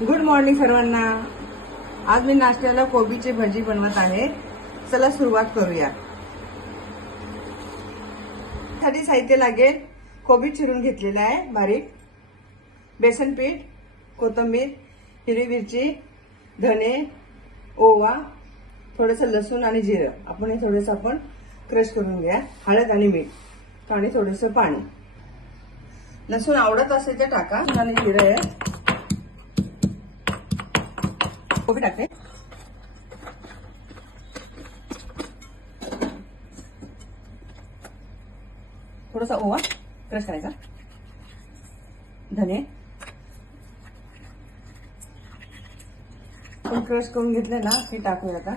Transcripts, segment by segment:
Good morning सर्वांना। आज मी नाश्त्याला कोबीची भजी बनवत आहे। चला सुरुवात करूया। साठी साहित्य लागेल, कोबी चिरून घेतलेला आहे बारीक, बेसन पीठ, कोथिंबीर, हिरवी मिरची, धने, ओवा, थोडंसं लसूण आणि जिरं आपण हे थोडंसं आपण क्रश करून घ्या, हळद आणि मीठ आणि थोडंसं पाणी। लसूण आवडत असेल तर टाका आणि जिरं आहे, कोबी टाकते, थोडासा ओवा क्रश करायचा, धने पण क्रश करून घेतले ना की टाकूया आता,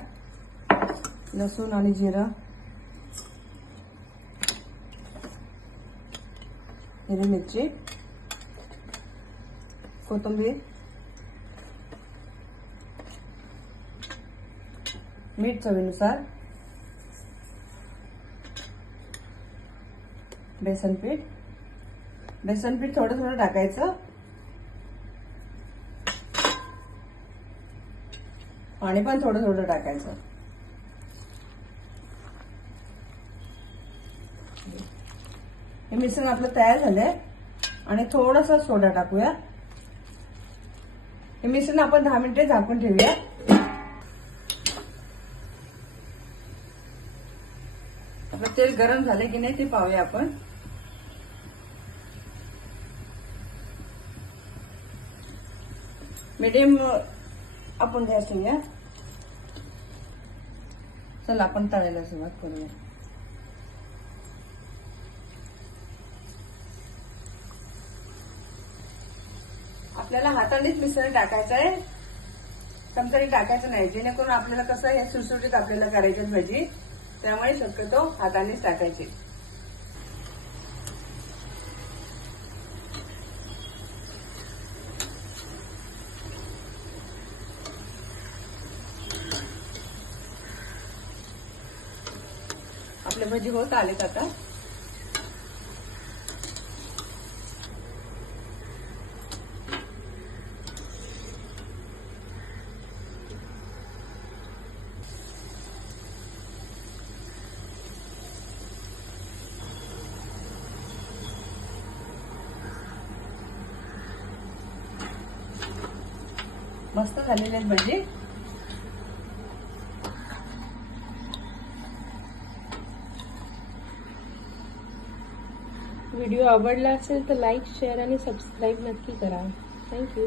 लसूण आणि जिरं, हिरवी मिरची, कोथिंबीर, मीठ चवीनुसार, बेसन पीठ थोडं थोडं टाकायचं, पाणी पण थोडं थोडं टाकायचं। हे मिश्रण आपलं तयार झालंय आणि थोडासा सोडा टाकूया। हे मिश्रण आपण 10 मिनिटे झाकून ठेवूया। आपलं तेल गरम झाले की नाही ते पाहूया आपण। मीडियम आपण गॅस ठेवूया। चला आपण तळायला सुरुवात करूया। आपल्याला हातानेच मिश्रण टाकायचं आहे, चमच्याने टाकायचं नाही, जेणेकरून आपल्याला कसं हे सुटसुटीत आपल्याला करायचे भजी, त्यामुळे शक्यतो हातानेच टाकायचे। आपले भजी होत आलेत आता। मस्त झालेले आहेत भजी। व्हिडिओ आवडला असेल तर लाईक, शेअर आणि सबस्क्राईब नक्की करा। थँक्यू।